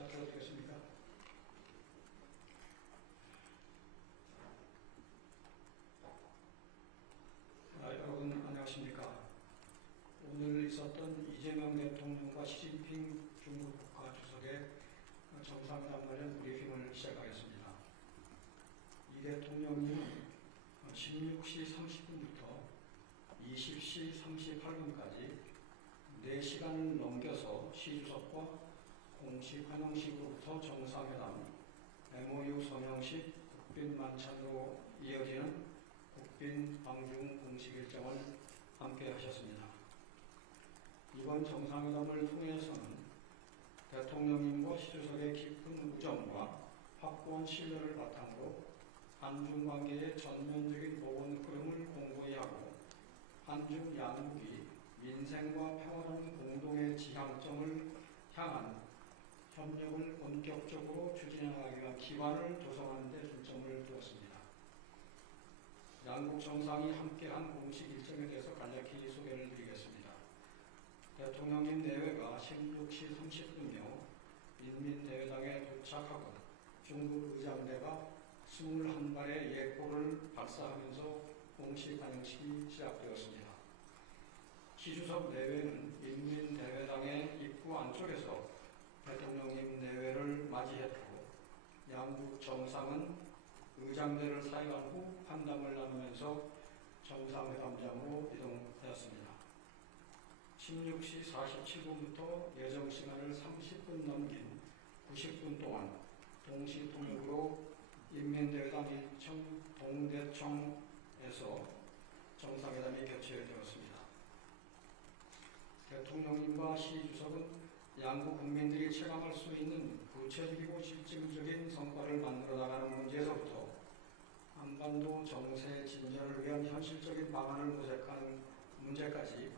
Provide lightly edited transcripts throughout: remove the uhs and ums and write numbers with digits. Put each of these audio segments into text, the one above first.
시작해도 되겠습니까? 여러분 안녕하십니까? 오늘 있었던 이재명 대통령과 시진핑 중국 국가주석의 정상회담 관련 브리핑을 시작하겠습니다. 이 대통령님은 16시 30분부터 20시 38분까지 4시간을 넘겨서 시 주석과 공식 환영식으로부터 정상회담, MOU 서명식, 국빈 만찬으로 이어지는 국빈 방중 공식 일정을 함께 하셨습니다. 이번 정상회담을 통해서는 대통령님과 시 주석의 깊은 우정과 확고한 신뢰를 바탕으로 한중 관계의 전면적인 복원 흐름을 공고히 하고 한중 양국이 민생과 평화로운 공동의 지향점을 향한 협력을 본격적으로 추진하기 위한 기반을 조성하는 데 중점을 두었습니다. 양국 정상이 함께한 공식 일정에 대해서 간략히 소개를 드리겠습니다. 대통령님 내외가 16시 30분경 인민대회당에 도착하고 중국 의장대가 21발의 예포를 발사하면서 공식 환영식이 시작되었습니다. 시 주석 내외는 인민대회당의 입구 안쪽에서 대통령님 내외를 맞이했고 양국 정상은 의장대를 사용한 후 환담을 나누면서 정상회담장으로 이동하였습니다. 16시 47분부터 예정 시간을 30분 넘긴 90분 동안 동시 통역으로 인민대회당 1층 동대청에서 정상회담이 개최되었습니다. 대통령님과 시 주석은 양국 국민들이 체감할 수 있는 구체적이고 실질적인 성과를 만들어 나가는 문제에서부터 한반도 정세 진전을 위한 현실적인 방안을 모색하는 문제까지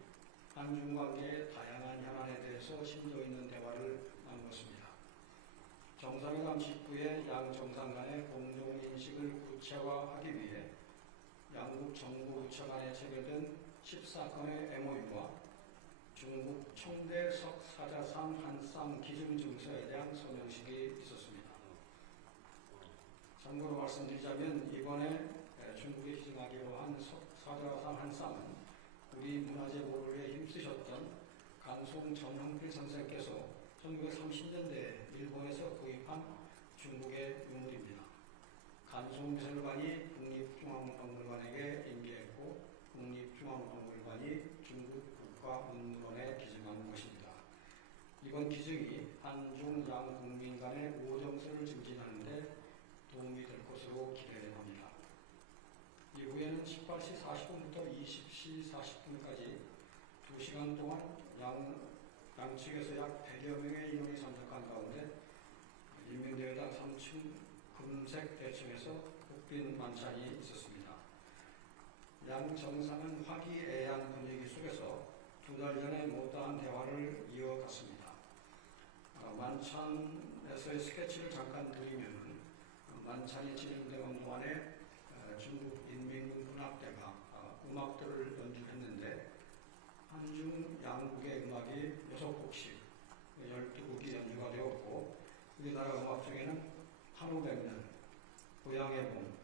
한중 관계의 다양한 현안에 대해서 심도 있는 대화를 나누었습니다. 정상회담 직후에 양 정상 간의 공동인식을 구체화하기 위해 양국 정부 부처 간에 체결된 14건의 MOU와 중국 청대석 사자상 한쌍 기준증서에 대한 서명식이 있었습니다. 참고로 말씀드리자면 이번에 중국이 시정하기로 한 사자상 한쌍은 우리 문화재 보호에 힘쓰셨던 강송 정형필 선생께서 1930년대에 일본에서 구입한 중국의 유물입니다. 간송미술관이 국립중앙박물관에게 인계했고 국립중앙박물관이 중국 국가문물원에 기증한 것입니다. 이번 기증이 한중 양 국민 간의 우호정서를 증진하는 데 도움이 될 것으로 기대합니다. 이후에는 18시 40분부터 20시 40분까지 2시간 동안 양측에서 약 100여 명의 인원이 참석한 가운데 인민대회당 3층 금색 대청에서 국빈 만찬이 있었습니다. 양 정상은 화기애애한 분위기 속에서 2달 전에 못다한 대화를 이어갔습니다. 만찬에서의 스케치를 잠깐 드리면 만찬이 진행되는 동안에 중국 인민군 군악대가 음악들을 연주했는데 한중 양국의 음악이 6곡씩 12곡이 연주가 되었고 우리나라 음악 중에는 한우백년, 고향의 봄,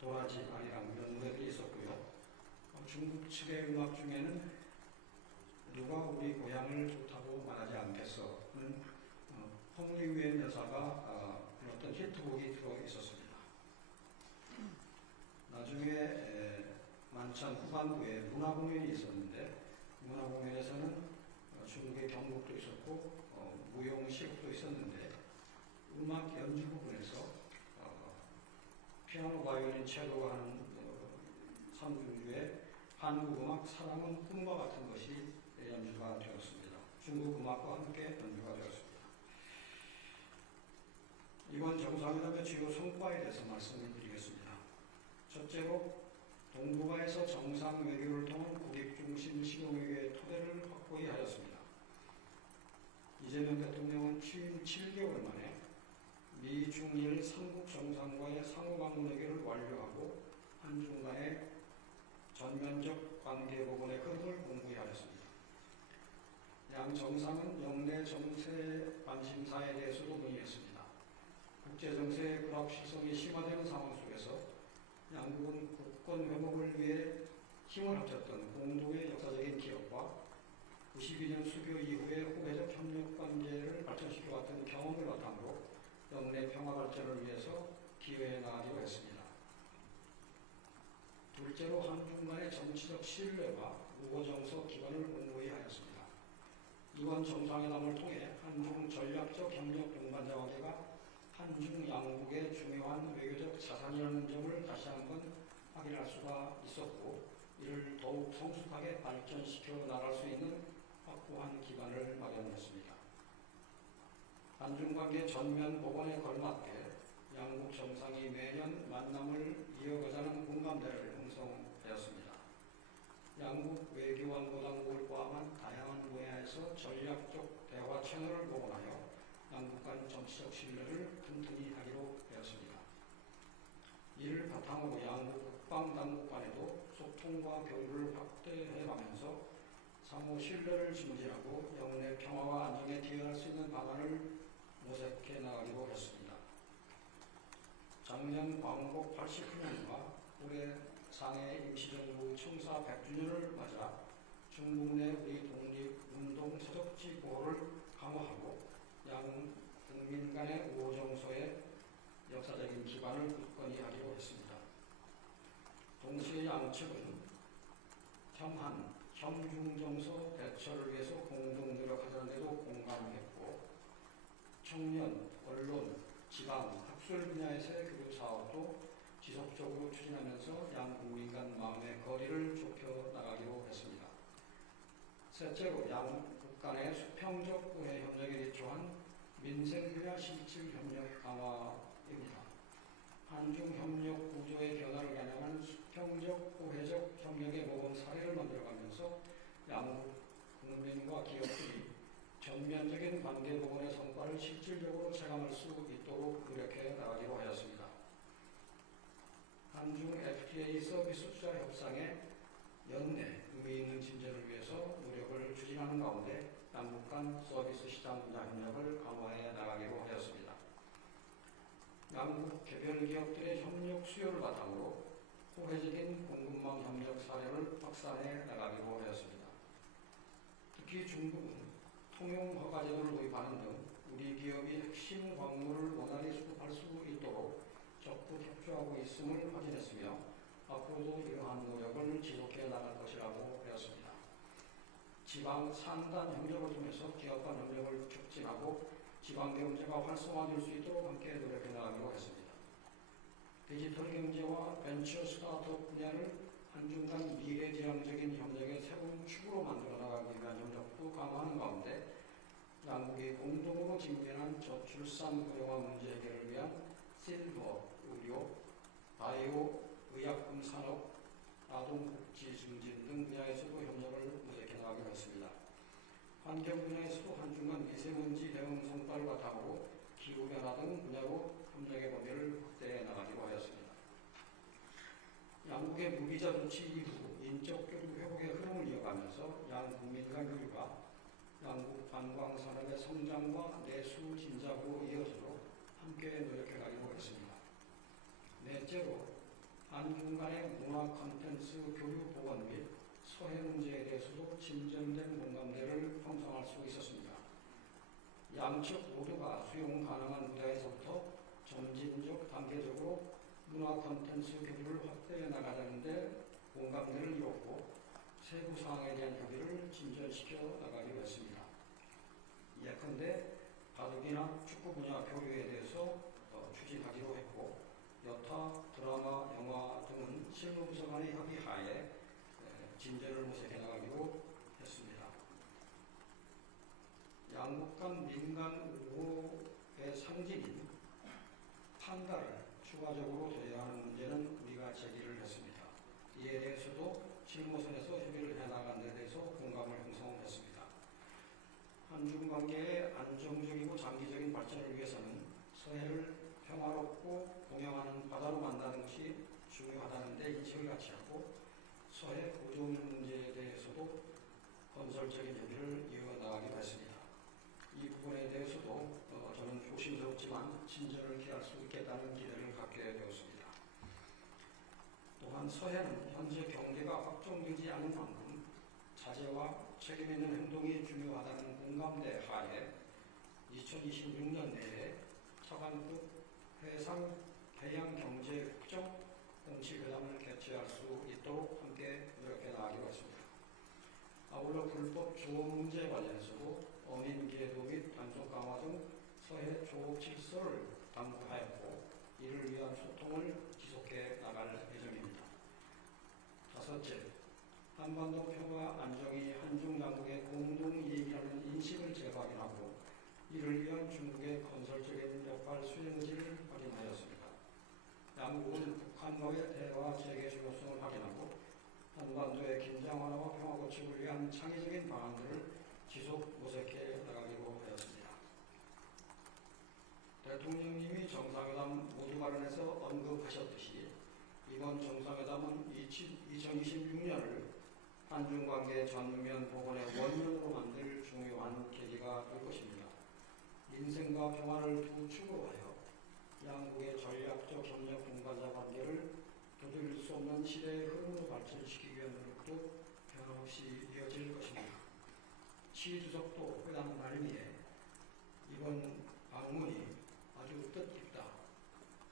도라지 아리랑 이런 노래들이 있었고요. 중국 측의 음악 중에는 누가 우리 고향을 좋다고 말하지 않겠어는 홍리우의 여사가 불렀던 히트곡이 들어 있었습니다. 나중에 만찬 후반부에 문화공연이 있었는데 문화공연에서는 중국의 경복도 있었고 무용시국도 있었는데 음악 연주 부분에서 피아노, 바이올린, 첼로가 하는 3중주의 한국 음악 사랑은 꿈과 같은 것이 연주가 되었습니다. 중국 음악과 함께 연주가 되었습니다. 이번 정상회담의 주요 성과에 대해서 말씀을 드리겠습니다. 첫째로 동북아에서 정상 외교를 통한 국익중심 실용외교의 토대를 확고히 하였습니다. 이재명 대통령은 취임 7개월 만에 미, 중일 3국 정상과의 상호방문 외교를 완료하고 한중 간의 전면적 관계 복원의 흐름을 공고히 하였습니다. 양 양 정상은 영내 정세 관심사에 대해서도 논의했습니다. 국제정세의 불확실성이 심화되는 상황 속에서 양국은 국권 회복을 위해 힘을 합쳤던 공동의 역사적인 기억과 92년 수교 이후의 호혜적 협력 관계를 발전시켜왔던 경험을 바탕으로 영내 평화 발전을 위해서 기여해 나가기로 했습니다. 둘째로 한중 간의 정치적 신뢰와 우호정서 기반을 공고히 하였습니다. 이번 정상회담을 통해 한중 전략적 협력 동반자 관계가 한중 양국의 중요한 외교적 자산이라는 점을 다시 한번 확인할 수가 있었고, 이를 더욱 성숙하게 발전시켜 나갈 수 있는 확고한 기반을 마련했습니다. 한중 관계 전면 복원에 걸맞게 양국 정상이 매년 만남을 이어가자는 공감대를 형성하였습니다. 양국 외교안보당국을 포함한 다양한 분야에서 전략적 대화 채널을 복원하여 양국 간 정치적 신뢰를 튼튼히 하기로 하였습니다. 이를 바탕으로 양국 국방당국 간에도 소통과 교류를 확대해가면서 상호 신뢰를 증진하고 영내 평화와 안정에 기여할 수 있는 방안을 모색해 나가기로 했습니다. 작년 광복 89년과 올해 상해 임시정부 청사 100주년을 맞아 중국 내 우리 독립운동 서적지 보호를 강화하고 양 국민 간의 우호정서의 역사적인 기반을 굳건히 하기로 했습니다. 동시에 양측은 평한, 평중정서 대처를 위해서 공동 노력하자는 데도 공감을 했고, 청년, 언론, 지방, 학술 분야에서의 교류 사업도 지속적으로 추진하면서 양 국민 간 마음의 거리를 좁혀 나가기로 했습니다. 셋째로 양국 간의 수평적 우회 협력에 기초한 민생 분야 실질 협력 강화입니다. 한중 협력 구조의 변화를 반영한 수평적 우회적 협력의 모범 사례를 만들어가면서 양국 국민과 기업들이 전면적인 관계 복원의 성과를 실질적으로 체감할 수 있도록 노력해 나가기로 하였습니다. 한중 FTA 서비스 투자 협상의 연내 의미 있는 진전을 위해서 노력을 추진하는 가운데 양국 간 서비스 시장 분야 협력을 강화해 나가기로 하였습니다. 양국 개별 기업들의 협력 수요를 바탕으로 호혜적인 공급망 협력 사례를 확산해 나가기로 하였습니다. 특히 중국은 통용 허가 제도를 도입하는 등 우리 기업이 핵심 광물을 원활히 수급할 수 있도록 적극 협조하고 있음을 확인했으며 앞으로도 이러한 노력을 지속해 나갈 것이라고 하였습니다. 지방 상단 협력을 통해서 기업 간 협력을 촉진하고 지방 경제가 활성화될 수 있도록 함께 노력해 나가기로 했습니다. 디지털 경제와 벤처 스타트업 분야를 한중 간 미래지향적인 협력의 새로운 축으로 만들어 나가기 위한 협력도 강화하는 가운데 양국이 공동으로 직면한 저출산 고령화 문제 해결을 위한 실버, 의료, 바이오, 의약품 산업, 아동복지 증진 등 분야에서도 협력을 모색해 나가기로 했습니다. 환경 분야에서도 한중 간 미세먼지 대응 성과를 바탕으로 기후변화 등 분야로 협력의 범위를 확대해 나가기로 하였습니다. 양국의 무비자 조치 이후 인적 교류 회복의 흐름을 이어가면서 양 국민 간 교류가 양국 관광 산업의 성장과 내수 진작으로 이어지도록 함께 노력해 가기로 했습니다. 넷째로 한중 간의 문화 콘텐츠 교류 보건 및 소외 문제에 대해서도 진전된 공감대를 형성할 수 있었습니다. 양측 모두가 수용 가능한 분야에서부터 점진적 단계적으로 문화 콘텐츠 교류를 확대해 나가자는 데 공감대를 이뤘고 세부 사항에 대한 협의를 진전시켜 나가기로 했습니다. 예컨대 바둑이나 축구 분야 교류에 대해서 추진하기로 했고, 여타 드라마, 영화 등은 실무부서 간의 협의하에 진전을 모색해 나가기로 했습니다. 양국 간 민간 우호의 상징인 판다를 추가적으로 제외하는 문제는 우리가 제기를 했습니다. 이에 대해서도 실무선에서 협의를 해나가는 데 대해서 공감을 형성했습니다. 한중 관계의 안정적이고 장기적인 발전을 위해서는 서해를 평화롭고 공영하는 바다로 만드는 것이 중요하다는 데 인식을 같이 하고, 서해 구조물 문제에 대해서도 건설적인 협의를 이어나가기로 했습니다. 또한 서해는 현재 경계가 확정되지 않은 만큼 자제와 책임 있는 행동이 중요하다는 공감대 하에 2026년 내에 차관급 해상 해양 경제 협정 공시회담을 개최할 수 있도록 함께 노력해 나가기로 했습니다. 아울러 불법 조업 문제 관련해서도 어민 계도 및 단속 강화 등 서해 조업 질서를 당부하였고 이를 위한 소통을 지속해 나갈 예정입니다. 다섯째, 한반도 평화 안정이 한중 양국의 공동 이익이라는 인식을 재확인하고 이를 위한 중국의 건설적인 역할 수행 의지를 확인하였습니다. 양국은 북한과의 대화 재개 중요성을 확인하고 한반도의 긴장 완화와 평화 구축을 위한 창의적인 방안들을 지속 모색해 나가기로 하였습니다. 대통령님이 정상회담 모두 발언에서 언급하셨듯이 이번 정상회담은 2026년을 한중관계 전면 복원의 원년으로 만들 중요한 계기가 될 것입니다. 민생과 평화를 두 축으로 하여 양국의 전략적 협력 공간자 관계를 도둘 수 없는 시대의 흐름으로 발전시키기 위한 노력도 변함없이 이어질 것입니다. 시 주석도 회담 말미에 이번 방문이 아주 뜻깊다.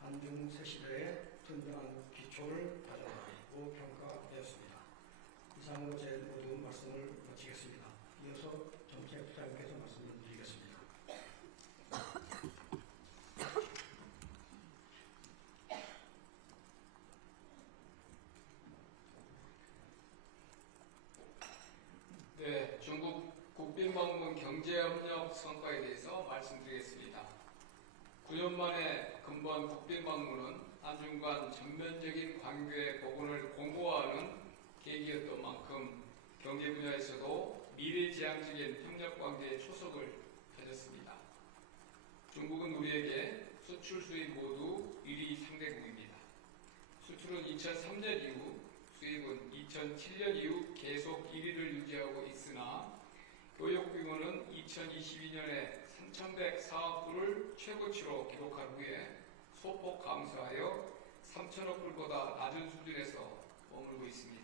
한중 새 시대의 든든한 기초를 가져가고 평가되었습니다. 이상으로 제 모든 말씀을 마치겠습니다. 이어서 정책부장님께서 말씀을 드리겠습니다. 네, 중국 국빈방문 경제협력 성과에 대해서 말씀드리겠습니다. 9년 만에 근본 국빈방문은 한중 간 전면적인 관계 복원을 공고화하는 계기였던 만큼 경제 분야에서도 미래지향적인 협력관계의 초석을 펴졌습니다. 중국은 우리에게 수출 수입 모두 1위 상대국입니다. 수출은 2003년 이후, 수입은 2007년 이후 계속 1위를 유지하고 있으나 교역 규모는 2022년에 3,104억 불을 최고치로 기록한 후에 소폭 감소하여 3천억 불보다 낮은 수준에서 머물고 있습니다.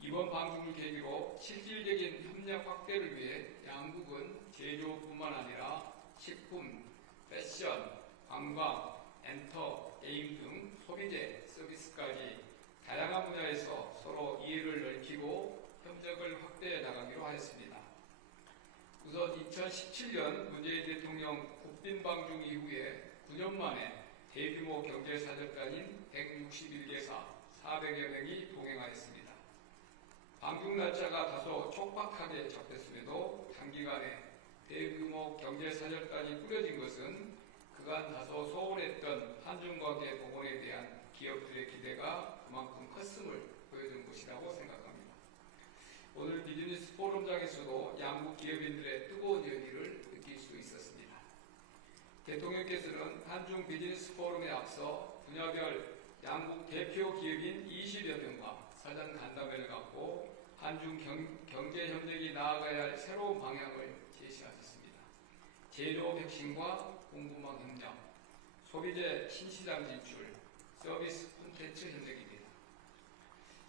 이번 방중을 계기로 실질적인 협력 확대를 위해 양국은 제조뿐만 아니라 식품, 패션, 관광, 엔터, 게임 등 소비재, 서비스까지 다양한 분야에서 서로 이해를 넓히고 협력을 확대해 나가기로 하였습니다. 우선 2017년 문재인 대통령 국빈방중 이후에 9년 만에 대규모 경제사절단인 161개사 400여 명이 동행하였습니다. 방중 날짜가 다소 촉박하게 잡혔음에도 단기간에 대규모 경제사절단이 꾸려진 것은 그간 다소 소홀했던 한중관계 복원에 대한 기업들의 기대가 그만큼 컸음을 보여준 것이라고 생각합니다. 오늘 비즈니스 포럼장에서도 양국 기업인들의 뜨거운 열기를 느낄 수 있었습니다. 대통령께서는 한중 비즈니스 포럼에 앞서 분야별 양국 대표 기업인 20여 명과 사전 간담회를 갖고 한중 경제 협력이 나아가야 할 새로운 방향을 제시하셨습니다. 제조업 혁신과 공급망 협력, 소비재 신시장 진출, 서비스 콘텐츠 협력입니다.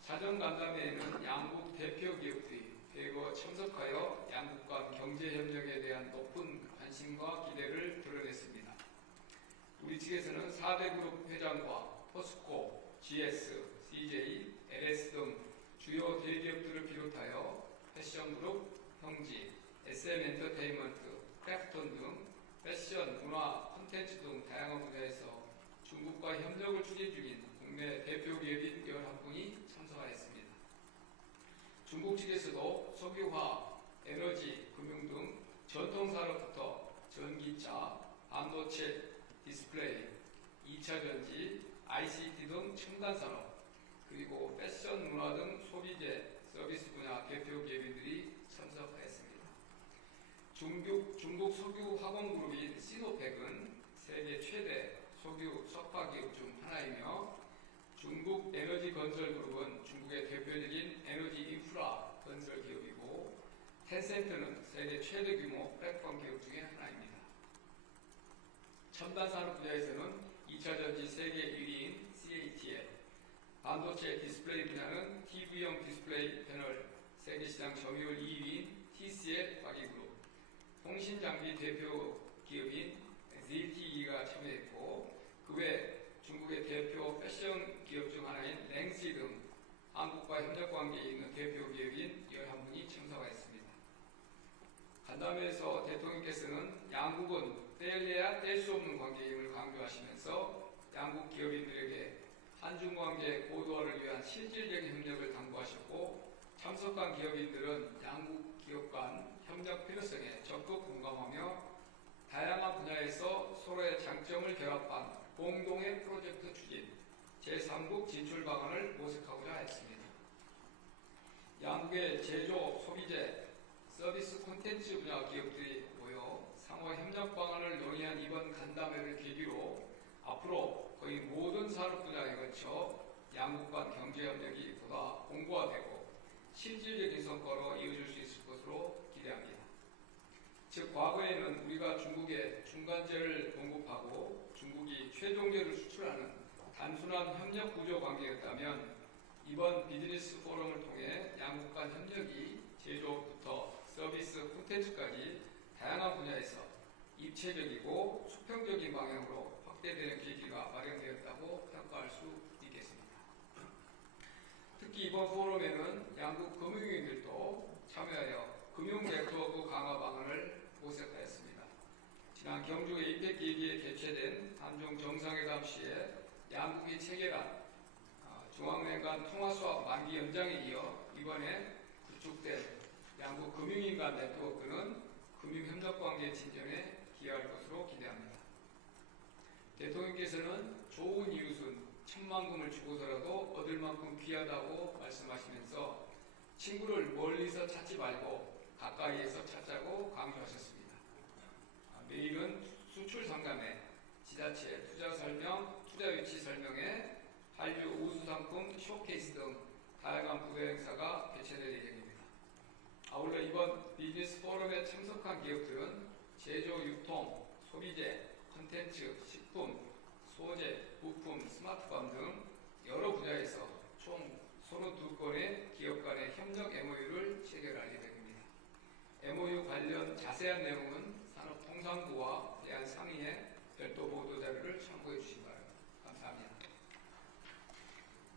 사전 간담회에는 양국 대표 기업들이 대거 참석하여 양국 간 경제 협력에 대한 높은 관심과 기대를 드러냈습니다. 우리 측에서는 4대 그룹 회장과 포스코, GS, CJ, LS 등 주요 대기업들을 비롯하여 패션그룹, 형지, SM엔터테인먼트, 크래프톤 등 패션, 문화, 콘텐츠 등 다양한 분야에서 중국과 협력을 추진 중인 국내 대표 기업인 11분이 참석하였습니다. 중국 측에서도 석유화, 에너지, 금융 등 전통산업부터 전기차, 반도체, 디스플레이, 2차전지, ICT 등 첨단산업, 그리고 패션, 문화 등 소비재, 서비스 분야 대표 기업인들이 참석하였습니다. 중국 석유 화공그룹인 시노펙은 세계 최대 석유 석화 기업 중 하나이며 중국 에너지 건설 그룹은 중국의 대표적인 에너지 인프라 건설 기업이고 텐센트는 세계 최대 규모 플랫폼 기업 중에 하나입니다. 첨단 산업 분야에서는 2차전지 세계 1위인 CATL, 반도체 디스플레이 분야는 TV형 디스플레이 패널 세계시장 점유율 2위인 TCL 화기그룹, 통신장비 대표 기업인 ZTE가 참여했고, 그 외 중국의 대표 패션 기업 중 하나인 랭시 등 한국과 협력 관계에 있는 대표 기업인 11분이 참석했습니다. 간담회에서 대통령께서는 양국은 떼려야 뗄 수 없는 관계임을 강조하시면서 양국 기업인들에게 한중 관계 고도화를 위한 실질적인 협력을 당부하셨고, 참석한 기업인들은 양국 기업 간 협력 필요성에 적극 공감하며 다양한 분야에서 서로의 장점을 결합한 공동의 프로젝트 추진, 제3국 진출 방안을 모색하고자 했습니다. 양국의 제조, 소비재, 서비스 콘텐츠 분야 기업들이 모여 상호 협력 방안을 논의한 이번 간담회를 계기로 앞으로 거의 모든 산업 분야에 걸쳐 양국 간 경제 협력이 보다 공고화되고 실질적인 성과로 이어질 수 있을 것으로 기대합니다. 즉, 과거에는 우리가 중국에 중간재를 공급하고 중국이 최종재를 수출하는 단순한 협력 구조 관계였다면, 이번 비즈니스 포럼을 통해 양국 간 협력이 제조부터 서비스 콘텐츠까지 다양한 분야에서 입체적이고 수평적인 방향으로 확대되는 계기가 마련되었다고 평가할 수 있겠습니다. 특히 이번 포럼에는 양국 금융위원들도 참여하여 금융 네트워크 강화 방안을 모색하였습니다. 지난 경주 에이펙 기기에 개최된 한중 정상회담 시에 양국이 체결한 중앙은행 간 통화수합 만기 연장에 이어 이번에 구축된 양국 금융인 간 네트워크는 금융협력관계 진전에 기여할 것으로 기대합니다. 대통령께서는 좋은 이웃은 천만금을 주고서라도 얻을 만큼 귀하다고 말씀하시면서 친구를 멀리서 찾지 말고 가까이에서 찾자고 강조하셨습니다. 내일은 수출 상담회, 지자체 투자 설명, 투자 위치 설명회, 한류 우수 상품 쇼케이스 등 다양한 부대 행사가 개최될 예정입니다. 아울러 이번 비즈니스 포럼에 참석한 기업들은 제조, 유통, 소비재, 콘텐츠, 식품, 소재, 부품, 스마트팜 등 여러 분야에서 총 32건의 기업 간의 협력 MOU를 체결할 예정입니다. MOU 관련 자세한 내용은 산업통상부와 대한 상의에 별도 보도